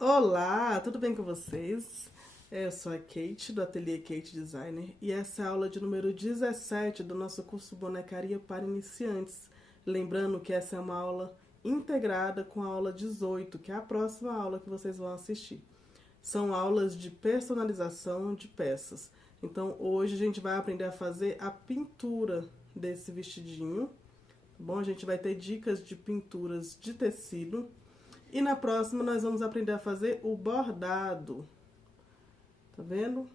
Olá, tudo bem com vocês? Eu sou a Kate, do Ateliê Kate Designer, e essa é a aula de número 17 do nosso curso Bonecaria para Iniciantes. Lembrando que essa é uma aula integrada com a aula 18, que é a próxima aula que vocês vão assistir. São aulas de personalização de peças. Então, hoje a gente vai aprender a fazer a pintura desse vestidinho. Tá bom? A gente vai ter dicas de pinturas de tecido. E na próxima nós vamos aprender a fazer o bordado. Tá vendo?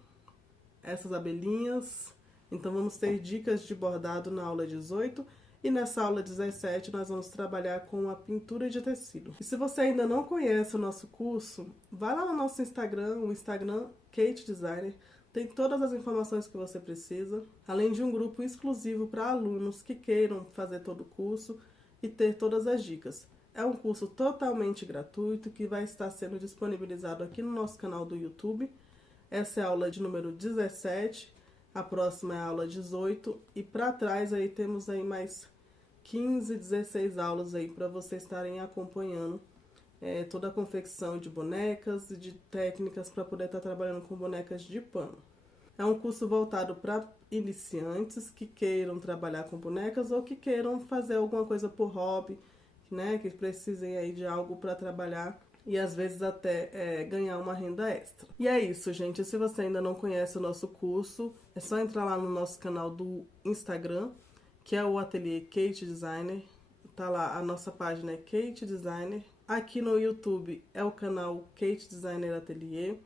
Essas abelhinhas. Então vamos ter dicas de bordado na aula 18. E nessa aula 17 nós vamos trabalhar com a pintura de tecido. E se você ainda não conhece o nosso curso, vai lá no nosso Instagram, o Instagram Kate Designer. Tem todas as informações que você precisa, além de um grupo exclusivo para alunos que queiram fazer todo o curso e ter todas as dicas. É um curso totalmente gratuito que vai estar sendo disponibilizado aqui no nosso canal do YouTube. Essa é a aula de número 17, a próxima é a aula 18 e para trás aí temos aí mais 15, 16 aulas aí para vocês estarem acompanhando toda a confecção de bonecas e de técnicas para poder estar trabalhando com bonecas de pano. É um curso voltado para iniciantes que queiram trabalhar com bonecas ou que queiram fazer alguma coisa por hobby, né, que precisem aí de algo para trabalhar e às vezes até ganhar uma renda extra. E é isso, gente. Se você ainda não conhece o nosso curso, é só entrar lá no nosso canal do Instagram, que é o Ateliê Kate Designer. Tá lá, a nossa página é Kate Designer. Aqui no YouTube é o canal Kate Designer Ateliê.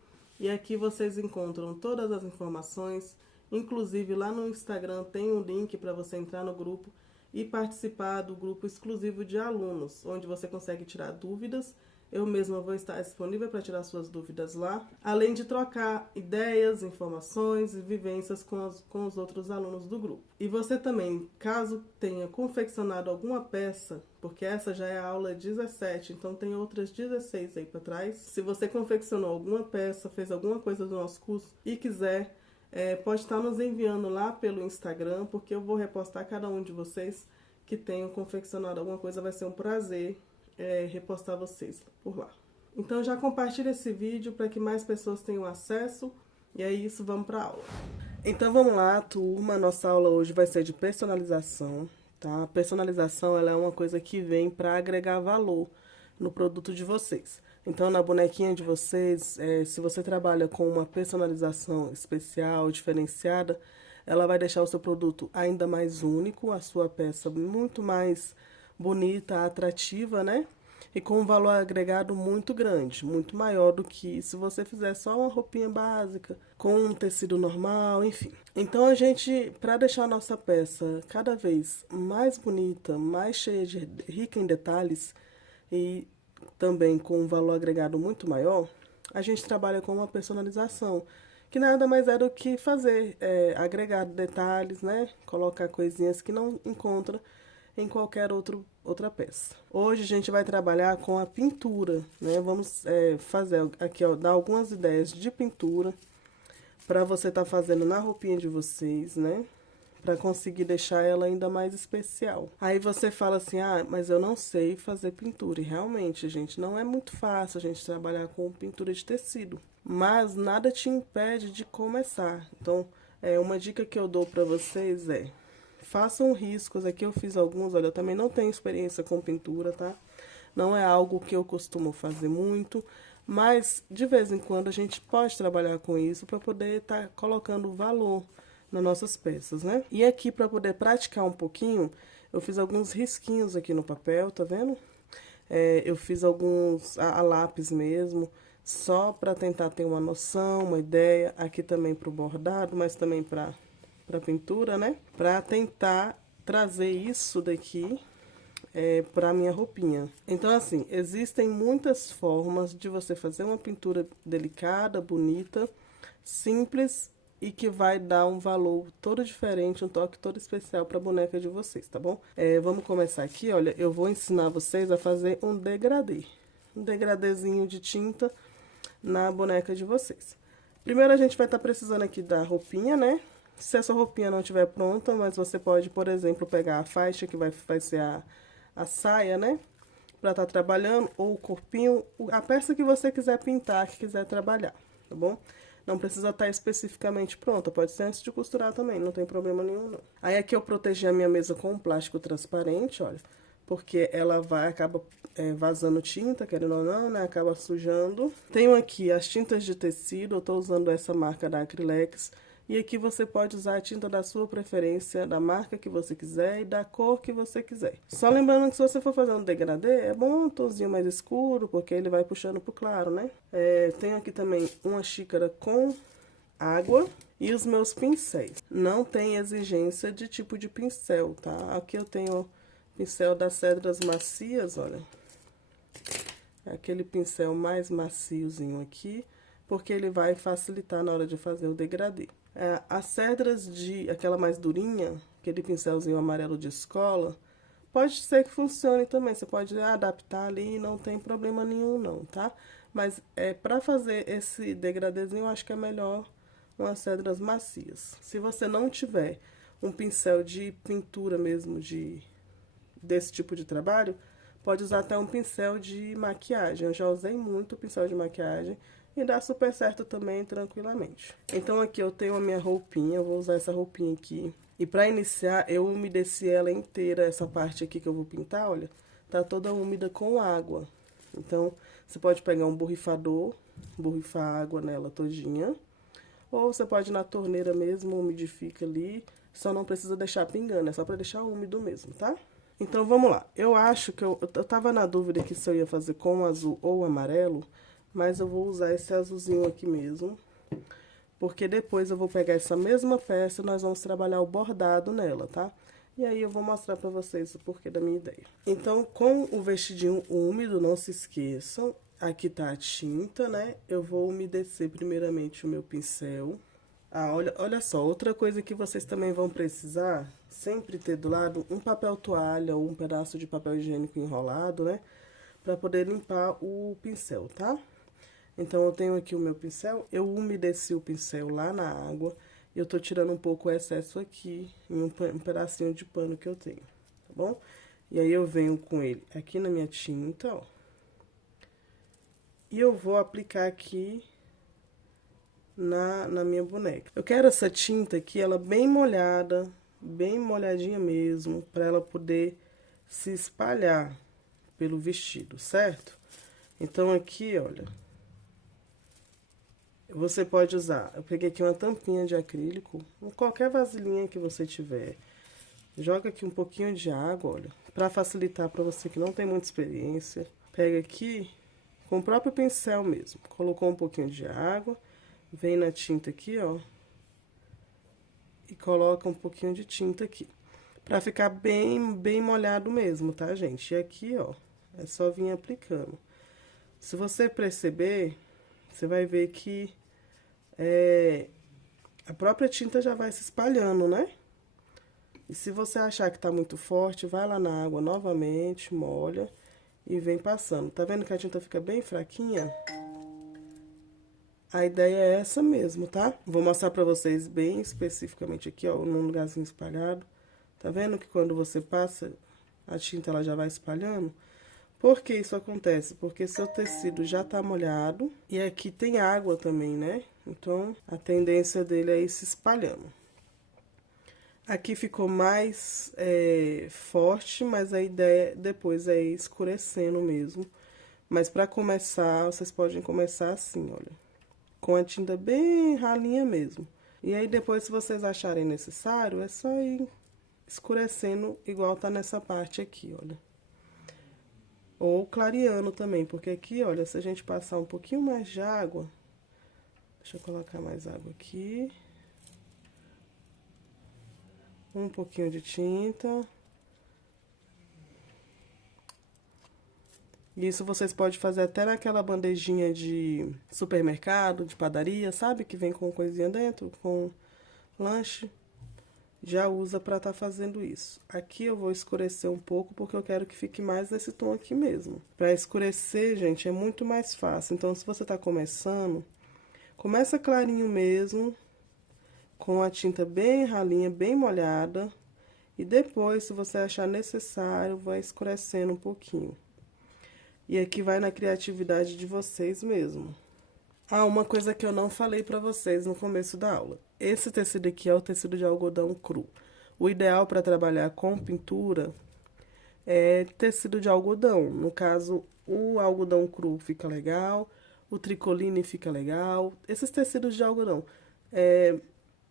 E aqui vocês encontram todas as informações. Inclusive lá no Instagram tem um link para você entrar no grupo e participar do grupo exclusivo de alunos, onde você consegue tirar dúvidas. Eu mesma vou estar disponível para tirar suas dúvidas lá, além de trocar ideias, informações e vivências com os outros alunos do grupo. E você também, caso tenha confeccionado alguma peça, porque essa já é a aula 17, então tem outras 16 aí para trás. Se você confeccionou alguma peça, fez alguma coisa do nosso curso e quiser, pode estar nos enviando lá pelo Instagram, porque eu vou repostar cada um de vocês que tenham confeccionado alguma coisa. Vai ser um prazer repostar vocês por lá. Então já compartilha esse vídeo para que mais pessoas tenham acesso. E é isso, vamos para a aula. Então vamos lá, turma. Nossa aula hoje vai ser de personalização, tá? A personalização ela é uma coisa que vem para agregar valor no produto de vocês. Então, na bonequinha de vocês, se você trabalha com uma personalização especial, diferenciada, ela vai deixar o seu produto ainda mais único, a sua peça muito mais bonita, atrativa, né? E com um valor agregado muito grande, muito maior do que se você fizer só uma roupinha básica, com um tecido normal, enfim. Então a gente, para deixar a nossa peça cada vez mais bonita, mais cheia de rica em detalhes e também com um valor agregado muito maior, a gente trabalha com uma personalização, que nada mais é do que fazer, agregar detalhes, né? Colocar coisinhas que não encontra em qualquer outra peça. Hoje a gente vai trabalhar com a pintura, né? Vamos fazer aqui, ó, dar algumas ideias de pintura para você estar fazendo na roupinha de vocês, né? Para conseguir deixar ela ainda mais especial. Aí você fala assim, ah, mas eu não sei fazer pintura. E realmente, gente, não é muito fácil a gente trabalhar com pintura de tecido. Mas nada te impede de começar. Então, uma dica que eu dou para vocês é, façam riscos. Aqui eu fiz alguns, olha, eu também não tenho experiência com pintura, tá? Não é algo que eu costumo fazer muito, mas de vez em quando a gente pode trabalhar com isso para poder estar colocando valor nas nossas peças, né? E aqui, para poder praticar um pouquinho, eu fiz alguns risquinhos aqui no papel, tá vendo? Eu fiz alguns a lápis mesmo, só para tentar ter uma noção, uma ideia. Aqui também para o bordado, mas também para pintura, né? Para tentar trazer isso daqui para minha roupinha. Então, assim, existem muitas formas de você fazer uma pintura delicada, bonita, simples e que vai dar um valor todo diferente, um toque todo especial para a boneca de vocês, tá bom? Vamos começar aqui, olha, eu vou ensinar vocês a fazer um degradêzinho de tinta na boneca de vocês. Primeiro a gente vai estar precisando aqui da roupinha, né? Se essa roupinha não estiver pronta, mas você pode, por exemplo, pegar a faixa que vai ser a saia, né? para estar trabalhando, ou o corpinho, a peça que você quiser pintar, que quiser trabalhar, tá bom? Não precisa estar especificamente pronta, pode ser antes de costurar também, não tem problema nenhum, não. Aí aqui eu protegi a minha mesa com um plástico transparente, olha, porque ela acaba vazando tinta, querendo ou não, né? Acaba sujando. Tenho aqui as tintas de tecido, eu tô usando essa marca da Acrylex. E aqui você pode usar a tinta da sua preferência, da marca que você quiser e da cor que você quiser. Só lembrando que se você for fazer um degradê, é bom um tonzinho mais escuro, porque ele vai puxando pro claro, né? Tenho aqui também uma xícara com água e os meus pincéis. Não tem exigência de tipo de pincel, tá? Aqui eu tenho pincel das Cedras Macias, olha. Aquele pincel mais maciozinho aqui, porque ele vai facilitar na hora de fazer o degradê. As cedras aquela mais durinha, aquele pincelzinho amarelo de escola, pode ser que funcione também. Você pode adaptar ali, não tem problema nenhum não, tá? Mas pra fazer esse degradêzinho, eu acho que é melhor umas cedras macias. Se você não tiver um pincel de pintura mesmo, desse tipo de trabalho, pode usar até um pincel de maquiagem. Eu já usei muito pincel de maquiagem e dá super certo também, tranquilamente. Então aqui eu tenho a minha roupinha, eu vou usar essa roupinha aqui. E pra iniciar, eu umedeci ela inteira, essa parte aqui que eu vou pintar, olha, tá toda úmida com água. Então, você pode pegar um borrifador, borrifar água nela todinha. Ou você pode ir na torneira mesmo, umidifica ali. Só não precisa deixar pingando, é só pra deixar úmido mesmo, tá? Então, vamos lá. Eu acho que eu tava na dúvida aqui se eu ia fazer com azul ou amarelo, mas eu vou usar esse azulzinho aqui mesmo. Porque depois eu vou pegar essa mesma peça e nós vamos trabalhar o bordado nela, tá? E aí eu vou mostrar pra vocês o porquê da minha ideia. Então, com o vestidinho úmido, não se esqueçam, aqui tá a tinta, né? Eu vou umedecer primeiramente o meu pincel. Olha só, outra coisa que vocês também vão precisar, sempre ter do lado um papel toalha ou um pedaço de papel higiênico enrolado, né? Pra poder limpar o pincel, tá? Então, eu tenho aqui o meu pincel, eu umedeci o pincel lá na água, e eu tô tirando um pouco o excesso aqui, em um pedacinho de pano que eu tenho, tá bom? E aí, eu venho com ele aqui na minha tinta, ó. E eu vou aplicar aqui na minha boneca. Eu quero essa tinta aqui, ela bem molhada, bem molhadinha mesmo, pra ela poder se espalhar pelo vestido, certo? Então, aqui, olha, você pode usar, eu peguei aqui uma tampinha de acrílico, qualquer vasilhinha que você tiver. Joga aqui um pouquinho de água, olha, pra facilitar pra você que não tem muita experiência. Pega aqui com o próprio pincel mesmo, colocou um pouquinho de água, vem na tinta aqui, ó, e coloca um pouquinho de tinta aqui. Pra ficar bem molhado mesmo, tá, gente? E aqui, ó, é só vir aplicando. Se você perceber, você vai ver que a própria tinta já vai se espalhando, né? E se você achar que tá muito forte, vai lá na água novamente, molha e vem passando. Tá vendo que a tinta fica bem fraquinha? A ideia é essa mesmo, tá? Vou mostrar pra vocês bem especificamente aqui, ó, num lugarzinho espalhado. Tá vendo que quando você passa, a tinta ela já vai espalhando? Por que isso acontece? Porque seu tecido já tá molhado e aqui tem água também, né? Então, a tendência dele é ir se espalhando. Aqui ficou mais forte, mas a ideia depois é ir escurecendo mesmo. Mas pra começar, vocês podem começar assim, olha. Com a tinta bem ralinha mesmo. E aí depois, se vocês acharem necessário, é só ir escurecendo igual tá nessa parte aqui, olha. Ou clareando também, porque aqui, olha, se a gente passar um pouquinho mais de água... Deixa eu colocar mais água aqui. Um pouquinho de tinta. Isso vocês podem fazer até naquela bandejinha de supermercado, de padaria, sabe? Que vem com coisinha dentro, com lanche. Já usa pra tá fazendo isso. Aqui eu vou escurecer um pouco, porque eu quero que fique mais nesse tom aqui mesmo. Pra escurecer, gente, é muito mais fácil. Então, se você tá começando, começa clarinho mesmo, com a tinta bem ralinha, bem molhada. E depois, se você achar necessário, vai escurecendo um pouquinho. E aqui vai na criatividade de vocês mesmo. Ah, uma coisa que eu não falei pra vocês no começo da aula. Esse tecido aqui é o tecido de algodão cru. O ideal para trabalhar com pintura é tecido de algodão. No caso, o algodão cru fica legal, o tricoline fica legal. Esses tecidos de algodão.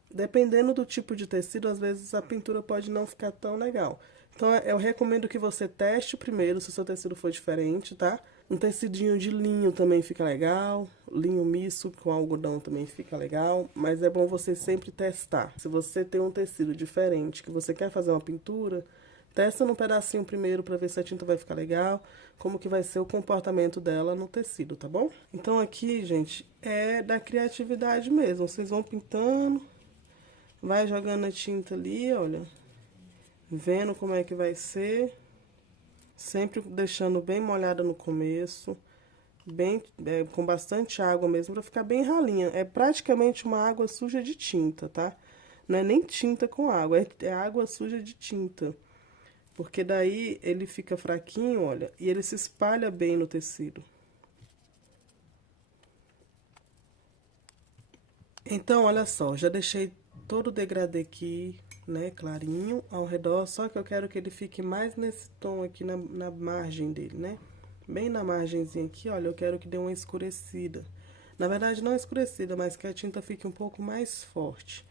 Dependendo do tipo de tecido, às vezes a pintura pode não ficar tão legal. Então, eu recomendo que você teste primeiro se o seu tecido for diferente, tá? Um tecidinho de linho também fica legal, linho misto com algodão também fica legal, mas é bom você sempre testar. Se você tem um tecido diferente, que você quer fazer uma pintura, testa num pedacinho primeiro para ver se a tinta vai ficar legal, como que vai ser o comportamento dela no tecido, tá bom? Então aqui, gente, é da criatividade mesmo. Vocês vão pintando, vai jogando a tinta ali, olha, vendo como é que vai ser, sempre deixando bem molhada no começo, bem com bastante água mesmo, para ficar bem ralinha. É praticamente uma água suja de tinta, tá? Não é nem tinta com água, é água suja de tinta. Porque daí ele fica fraquinho, olha, e ele se espalha bem no tecido. Então, olha só, já deixei todo o degradê aqui, né, clarinho, ao redor, só que eu quero que ele fique mais nesse tom aqui na margem dele, né? Bem na margenzinha aqui, olha, eu quero que dê uma escurecida. Na verdade, não escurecida, mas que a tinta fique um pouco mais forte.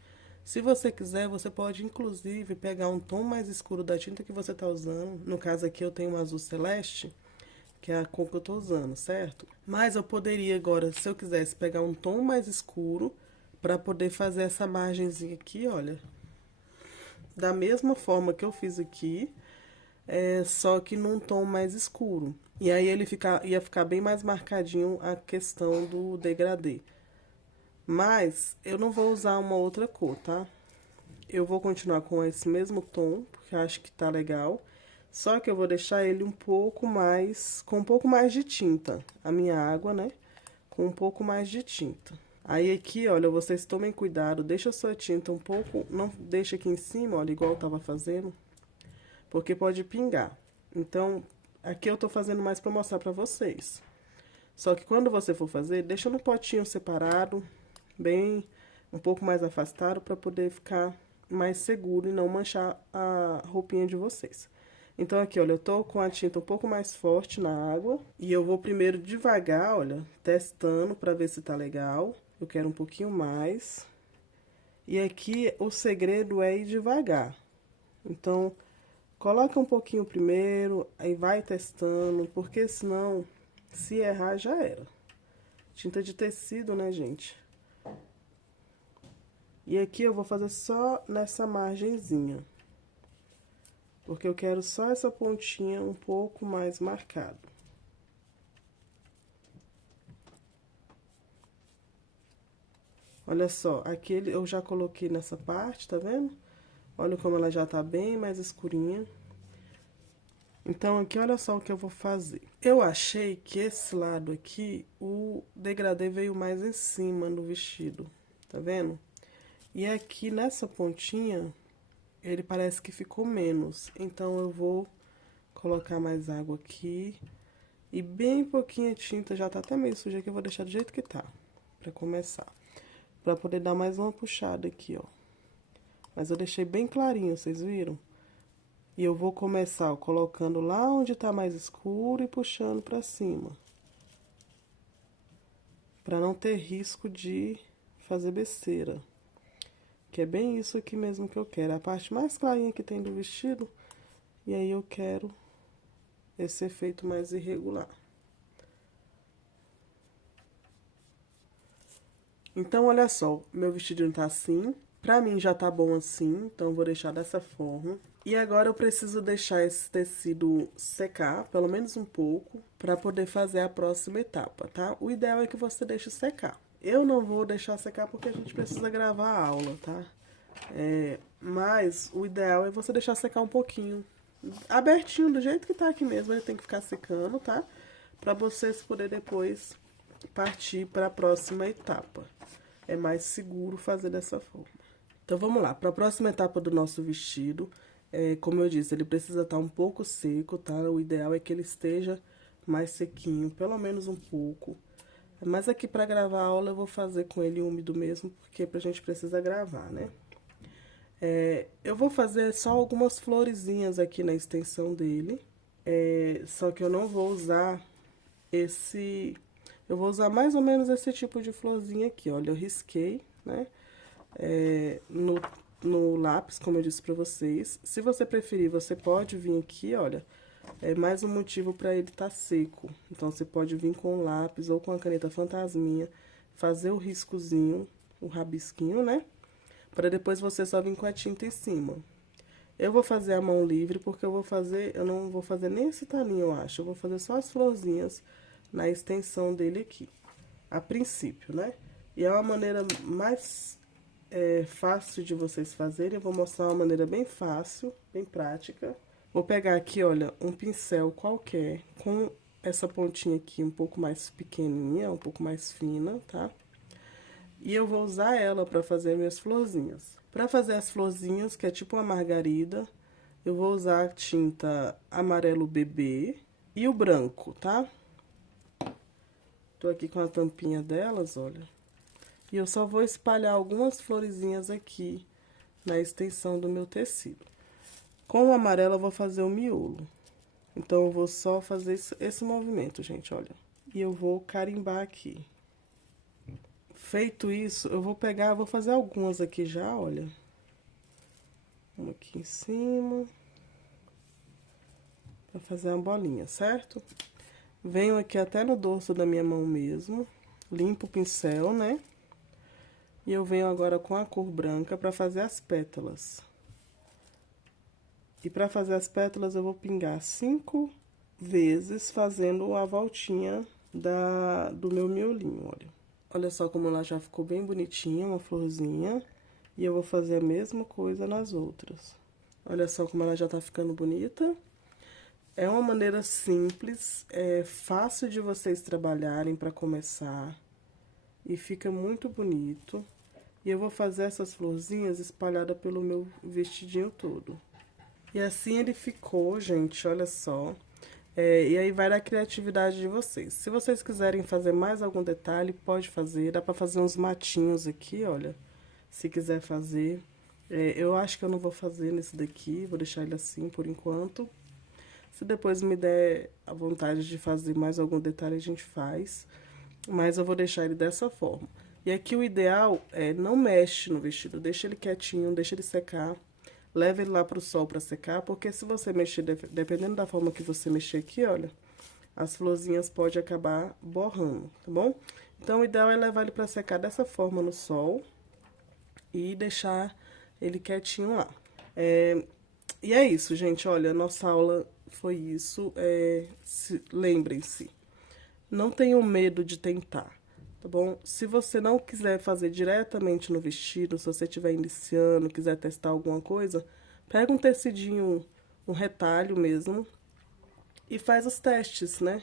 Se você quiser, você pode, inclusive, pegar um tom mais escuro da tinta que você tá usando. No caso aqui, eu tenho um azul celeste, que é a cor que eu tô usando, certo? Mas eu poderia agora, se eu quisesse, pegar um tom mais escuro para poder fazer essa margenzinha aqui, olha. Da mesma forma que eu fiz aqui, só que num tom mais escuro. E aí ele ia ficar bem mais marcadinho a questão do degradê. Mas eu não vou usar uma outra cor, tá? Eu vou continuar com esse mesmo tom, porque eu acho que tá legal. Só que eu vou deixar ele um pouco mais, com um pouco mais de tinta. A minha água, né? Com um pouco mais de tinta. Aí aqui, olha, vocês tomem cuidado, deixa a sua tinta um pouco, não deixa aqui em cima, olha, igual eu tava fazendo, porque pode pingar. Então, aqui eu tô fazendo mais pra mostrar pra vocês. Só que quando você for fazer, deixa no potinho separado, bem, um pouco mais afastado, pra poder ficar mais seguro e não manchar a roupinha de vocês. Então, aqui, olha, eu tô com a tinta um pouco mais forte na água. E eu vou primeiro devagar, olha, testando pra ver se tá legal. Eu quero um pouquinho mais. E aqui, o segredo é ir devagar. Então, coloca um pouquinho primeiro, aí vai testando, porque senão, se errar, já era. Tinta de tecido, né, gente? E aqui eu vou fazer só nessa margenzinha. Porque eu quero só essa pontinha um pouco mais marcada. Olha só, aqui eu já coloquei nessa parte, tá vendo? Olha como ela já tá bem mais escurinha. Então, aqui, olha só o que eu vou fazer. Eu achei que esse lado aqui, o degradê veio mais em cima no vestido, tá vendo? E aqui, nessa pontinha, ele parece que ficou menos. Então, eu vou colocar mais água aqui. E bem pouquinha tinta, já tá até meio suja aqui, eu vou deixar do jeito que tá, pra começar. Pra poder dar mais uma puxada aqui, ó. Mas eu deixei bem clarinho, vocês viram? E eu vou começar, ó, colocando lá onde tá mais escuro e puxando pra cima. Pra não ter risco de fazer besteira. Que é bem isso aqui mesmo que eu quero. A parte mais clarinha que tem do vestido. E aí eu quero esse efeito mais irregular. Então, olha só, meu vestidinho tá assim. Pra mim já tá bom assim, então eu vou deixar dessa forma. E agora eu preciso deixar esse tecido secar, pelo menos um pouco, pra poder fazer a próxima etapa, tá? O ideal é que você deixe secar. Eu não vou deixar secar porque a gente precisa gravar a aula, tá? Mas o ideal é você deixar secar um pouquinho. Abertinho, do jeito que tá aqui mesmo, ele tem que ficar secando, tá? Pra vocês poderem depois partir para a próxima etapa. É mais seguro fazer dessa forma. Então, vamos lá. Para a próxima etapa do nosso vestido, como eu disse, ele precisa estar um pouco seco, tá? O ideal é que ele esteja mais sequinho, pelo menos um pouco. Mas aqui pra gravar a aula eu vou fazer com ele úmido mesmo, porque a gente precisa gravar, né? Eu vou fazer só algumas florezinhas aqui na extensão dele. Só que eu não vou usar esse... Eu vou usar mais ou menos esse tipo de florzinha aqui, olha. Eu risquei, né? No lápis, como eu disse pra vocês. Se você preferir, você pode vir aqui, olha. É mais um motivo pra ele tá seco. Então, você pode vir com o lápis ou com a caneta fantasminha, fazer o riscozinho, o rabisquinho, né? Pra depois você só vir com a tinta em cima. Eu vou fazer a mão livre, porque eu não vou fazer nem esse talinho, eu acho. Eu vou fazer só as florzinhas na extensão dele aqui, a princípio, né? E é uma maneira mais fácil de vocês fazerem. Eu vou mostrar uma maneira bem fácil, bem prática. Vou pegar aqui, olha, um pincel qualquer, com essa pontinha aqui um pouco mais pequenininha, um pouco mais fina, tá? E eu vou usar ela pra fazer minhas florzinhas. Pra fazer as florzinhas, que é tipo uma margarida, eu vou usar a tinta amarelo bebê e o branco, tá? Tô aqui com a tampinha delas, olha. E eu só vou espalhar algumas florezinhas aqui na extensão do meu tecido. Com o amarelo eu vou fazer o miolo. Então, eu vou só fazer esse movimento, gente, olha. E eu vou carimbar aqui. Feito isso, eu vou pegar, vou fazer algumas aqui já, olha. Uma aqui em cima. Pra fazer uma bolinha, certo? Venho aqui até no dorso da minha mão mesmo. Limpo o pincel, né? E eu venho agora com a cor branca pra fazer as pétalas. E pra fazer as pétalas, eu vou pingar 5 vezes, fazendo a voltinha do meu miolinho, olha. Olha só como ela já ficou bem bonitinha, uma florzinha. E eu vou fazer a mesma coisa nas outras. Olha só como ela já tá ficando bonita. É uma maneira simples, fácil de vocês trabalharem pra começar. E fica muito bonito. E eu vou fazer essas florzinhas espalhadas pelo meu vestidinho todo. E assim ele ficou, gente, olha só. E aí vai da criatividade de vocês. Se vocês quiserem fazer mais algum detalhe, pode fazer. Dá pra fazer uns matinhos aqui, olha. Se quiser fazer. Eu acho que eu não vou fazer nesse daqui, vou deixar ele assim por enquanto. Se depois me der a vontade de fazer mais algum detalhe, a gente faz. Mas eu vou deixar ele dessa forma. E aqui o ideal é não mexe no vestido, deixa ele quietinho, deixa ele secar. Leva ele lá pro sol pra secar, porque se você mexer, dependendo da forma que você mexer aqui, olha, as florzinhas podem acabar borrando, tá bom? Então, o ideal é levar ele pra secar dessa forma no sol e deixar ele quietinho lá. E é isso, gente, olha, nossa aula foi isso. Lembrem-se, não tenham medo de tentar, tá bom? Se você não quiser fazer diretamente no vestido, se você estiver iniciando, quiser testar alguma coisa, pega um tecidinho, um retalho mesmo, e faz os testes, né?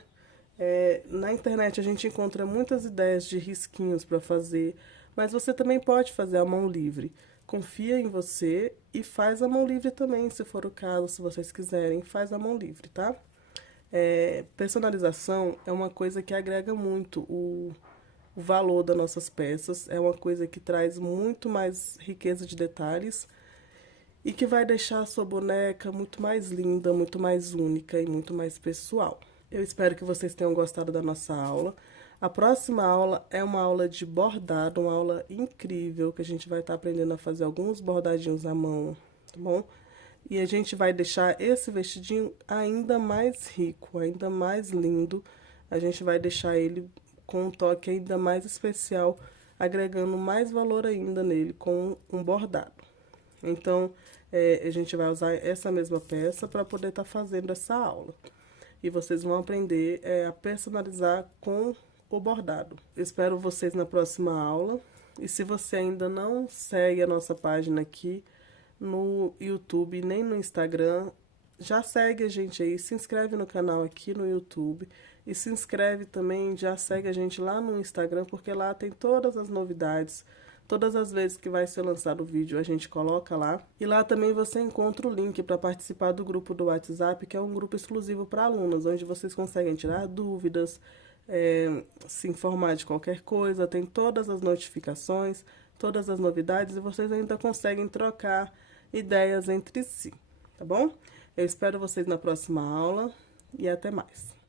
Na internet a gente encontra muitas ideias de risquinhos para fazer, mas você também pode fazer a mão livre. Confia em você e faz a mão livre também, se for o caso, se vocês quiserem, faz a mão livre, tá? Personalização é uma coisa que agrega muito o valor das nossas peças, é uma coisa que traz muito mais riqueza de detalhes e que vai deixar a sua boneca muito mais linda, muito mais única e muito mais pessoal. Eu espero que vocês tenham gostado da nossa aula. A próxima aula é uma aula de bordado, uma aula incrível, que a gente vai estar aprendendo a fazer alguns bordadinhos à mão, tá bom? E a gente vai deixar esse vestidinho ainda mais rico, ainda mais lindo. A gente vai deixar ele com um toque ainda mais especial, agregando mais valor ainda nele com um bordado. Então, a gente vai usar essa mesma peça para poder estar fazendo essa aula. E vocês vão aprender a personalizar com o bordado. Espero vocês na próxima aula. E se você ainda não segue a nossa página aqui no YouTube nem no Instagram, já segue a gente aí, se inscreve no canal aqui no YouTube e se inscreve também, já segue a gente lá no Instagram, porque lá tem todas as novidades, Todas as vezes que vai ser lançado o vídeo, a gente coloca lá. E lá também você encontra o link para participar do grupo do WhatsApp, que é um grupo exclusivo para alunos, onde vocês conseguem tirar dúvidas, se informar de qualquer coisa, tem todas as notificações, todas as novidades, e vocês ainda conseguem trocar ideias entre si, tá bom? Eu espero vocês na próxima aula e até mais.